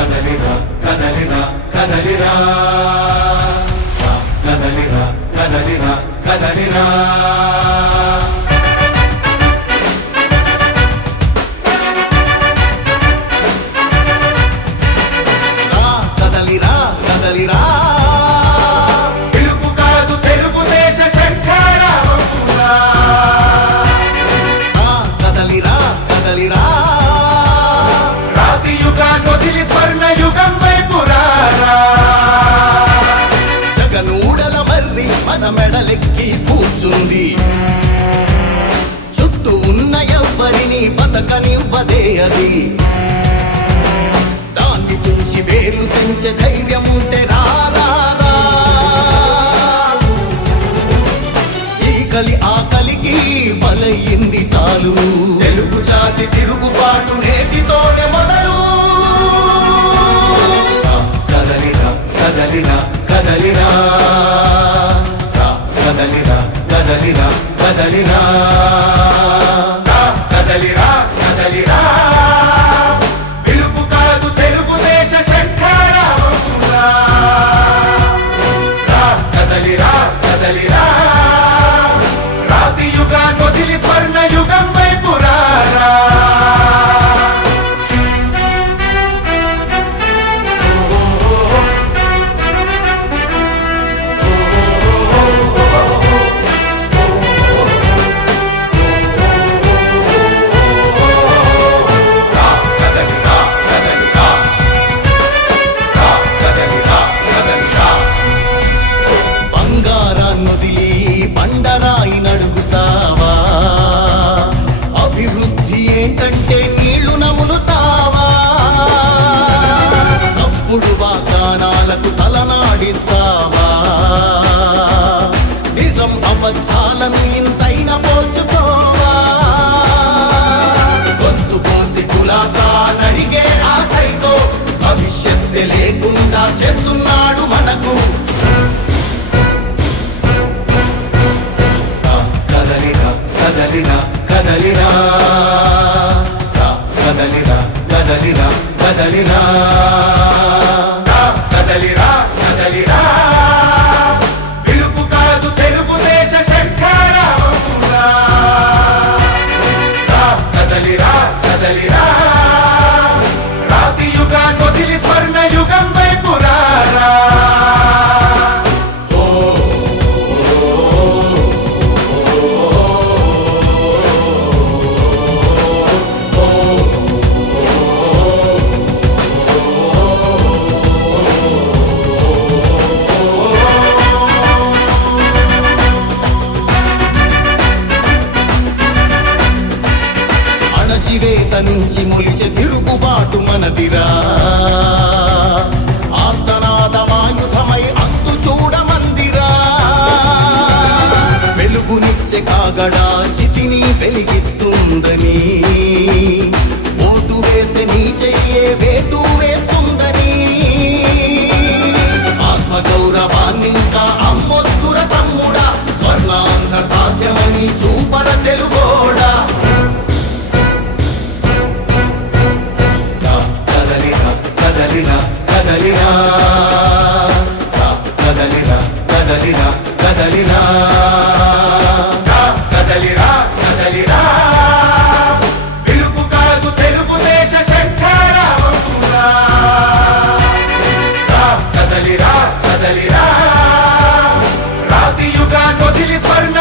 కదలిరా కదలిరా కదలిరా కదలిరా కదలిరా కదలిరా కదలిరా కదలిరా పిలుపు కాదు తెలుగుదేశ శంఖారావమురా కదలిరా కదలిరా రాతి యుగాన్ని వదిలి స్వర్ణ యుగం వైపు రారా జగనూడల మర్రి మన మెడలెక్కి కూర్చుంది చుట్టూ ఉన్న ఎవ్వరిని బతకనివ్వదే అది దాన్ని తుంచి వేర్లు తెంచే ధైర్యం ఉంటే రారా ఈ కలి ఆకలికి బలయింది చాలు తెలుగు జాతి తిరుగుబాటు నేటితోనే మొదలు కదలిరా కదలిరా కదలిరా కదలిరా కదలిరా కదలిరా కదలిరా కదలిరా పిలుపు కాదు తెలుగుదేశ శంఖారావమురా కదలిరా కదలిరా రాతి యుగాన్ని వదిలి స్వర్ణ యుగం వైపు రారా బంగారాన్నొదిలి బండరాయి నడుగుతావా అభివృద్ధి ఏంటంటే నీళ్లు నములుతావా తప్పుడు వాగ్దానాలకు తలనాడిస్తావా నిజం అబద్ధాలను ఇంతైనా పోల్చుకోవా గొంతు కోసి కులాసా నడిగే ఆశతో భవిష్యత్తు లేకుండా చేస్తున్నాడు మనకు కదలిరా కదలిరా కదలిరా కదలిరా కదలిరా కదలిరా కదలిరా కదలిరా పిలుపు కాదు తెలుగుదేశ శంఖారావమురా కదలిరా కదలిరా రాతి యుగాన్ని వదిలి స్వర్ణ యుగం వైపు రారా అణచివేత నుంచి మొలిచే తిరుగుబాటు మనదిరా ఆర్తనాదమాయుధమై అంతు చూడమందిరా వెలుగునిచ్చే కాగడా చితిని వెలిగిస్తుందని ఓటు వేసే నీ చెయ్యే వేటు వేస్తుందని ఆత్మగౌరవాన్నింకా అమ్మొద్దుర తమ్ముడా స్వర్ణాంధ్ర సాధ్యమని చూపర తెలుగోడా కదలిరా కదలిరా కదలిరా కదలిరా కదలిరా కదలిరా కదలిరా పిలుపు కాదు తెలుగుదేశ శంఖారావమురా కదలిరా కదలిరా రాతి యుగాన్ని వదిలి స్వర్ణ